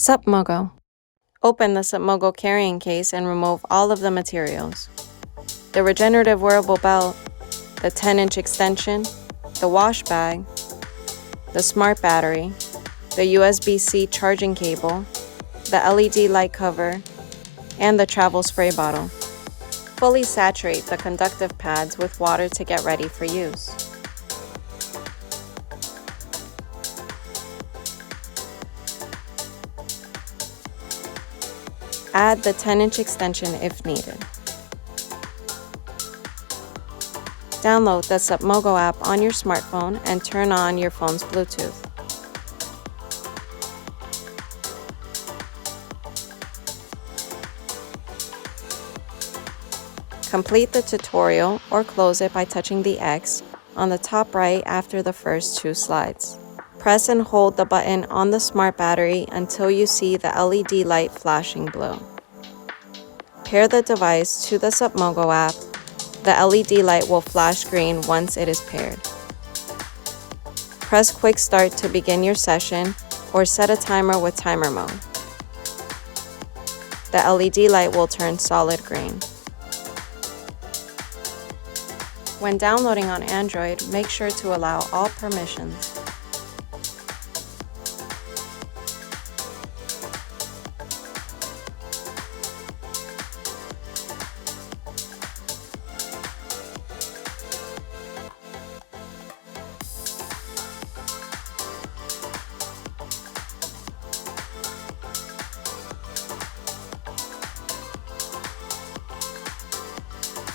SUPMOGO. Open the SUPMOGO carrying case and remove all of the materials. The regenerative wearable belt, the 10-inch extension, the wash bag, the smart battery, the USB-C charging cable, the LED light cover, and the travel spray bottle. Fully saturate the conductive pads with water to get ready for use. Add the 10-inch extension if needed. Download the SUPMOGO app on your smartphone and turn on your phone's Bluetooth. Complete the tutorial or close it by touching the X on the top right after the first 2 slides. Press and hold the button on the smart battery until you see the LED light flashing blue. Pair the device to the SUPMOGO app. The LED light will flash green once it is paired. Press Quickstart to begin your session or set a timer with timer mode. The LED light will turn solid green. When downloading on Android, make sure to allow all permissions.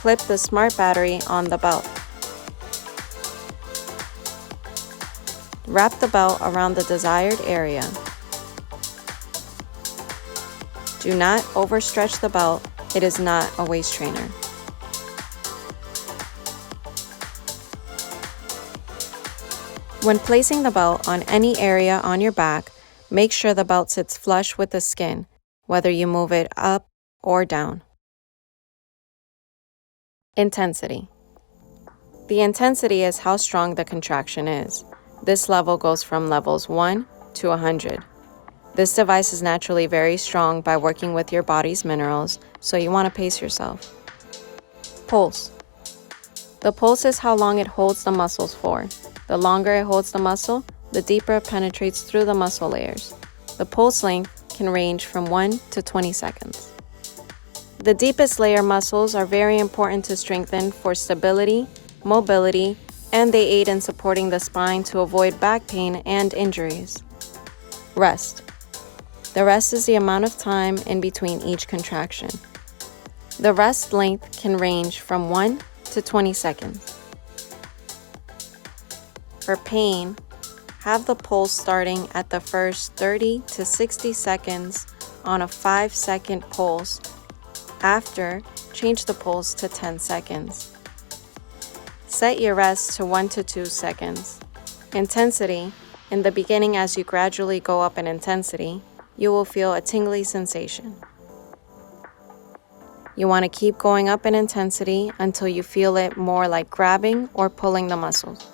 Clip the smart battery on the belt. Wrap the belt around the desired area. Do not overstretch the belt. It is not a waist trainer. When placing the belt on any area on your back, make sure the belt sits flush with the skin, whether you move it up or down. Intensity. The intensity is how strong the contraction is. This level goes from levels 1 to 100. This device is naturally very strong by working with your body's minerals, so you want to pace yourself. Pulse. The pulse is how long it holds the muscles for. The longer it holds the muscle, the deeper it penetrates through the muscle layers. The pulse length can range from 1 to 20 seconds. The deepest layer muscles are very important to strengthen for stability, mobility, and they aid in supporting the spine to avoid back pain and injuries. Rest. The rest is the amount of time in between each contraction. The rest length can range from 1 to 20 seconds. For pain, have the pulse starting at the first 30 to 60 seconds on a 5-second pulse. After, change the pulse to 10 seconds. Set your rest to 1 to 2 seconds. Intensity. In the beginning, as you gradually go up in intensity, you will feel a tingly sensation. You want to keep going up in intensity until you feel it more like grabbing or pulling the muscles.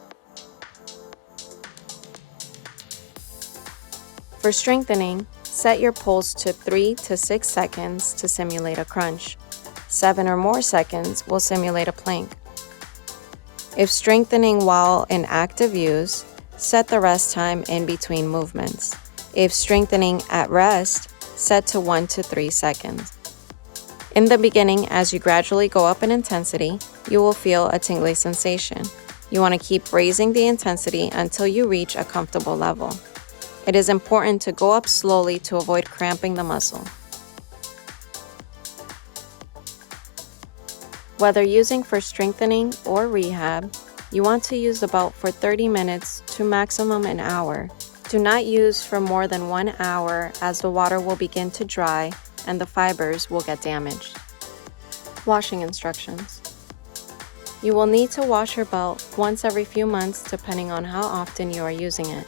For strengthening, set your pulse to 3 to 6 seconds to simulate a crunch. 7 or more seconds will simulate a plank. If strengthening while in active use, set the rest time in between movements. If strengthening at rest, set to 1 to 3 seconds. In the beginning, as you gradually go up in intensity, you will feel a tingly sensation. You want to keep raising the intensity until you reach a comfortable level. It is important to go up slowly to avoid cramping the muscle. Whether using for strengthening or rehab, you want to use the belt for 30 minutes to maximum an hour. Do not use for more than 1 hour as the water will begin to dry and the fibers will get damaged. Washing instructions. You will need to wash your belt once every few months depending on how often you are using it.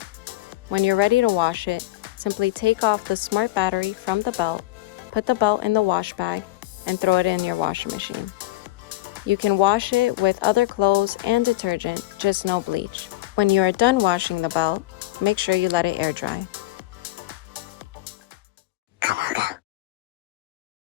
When you're ready to wash it, simply take off the smart battery from the belt, put the belt in the wash bag, and throw it in your washing machine. You can wash it with other clothes and detergent, just no bleach. When you are done washing the belt, make sure you let it air dry.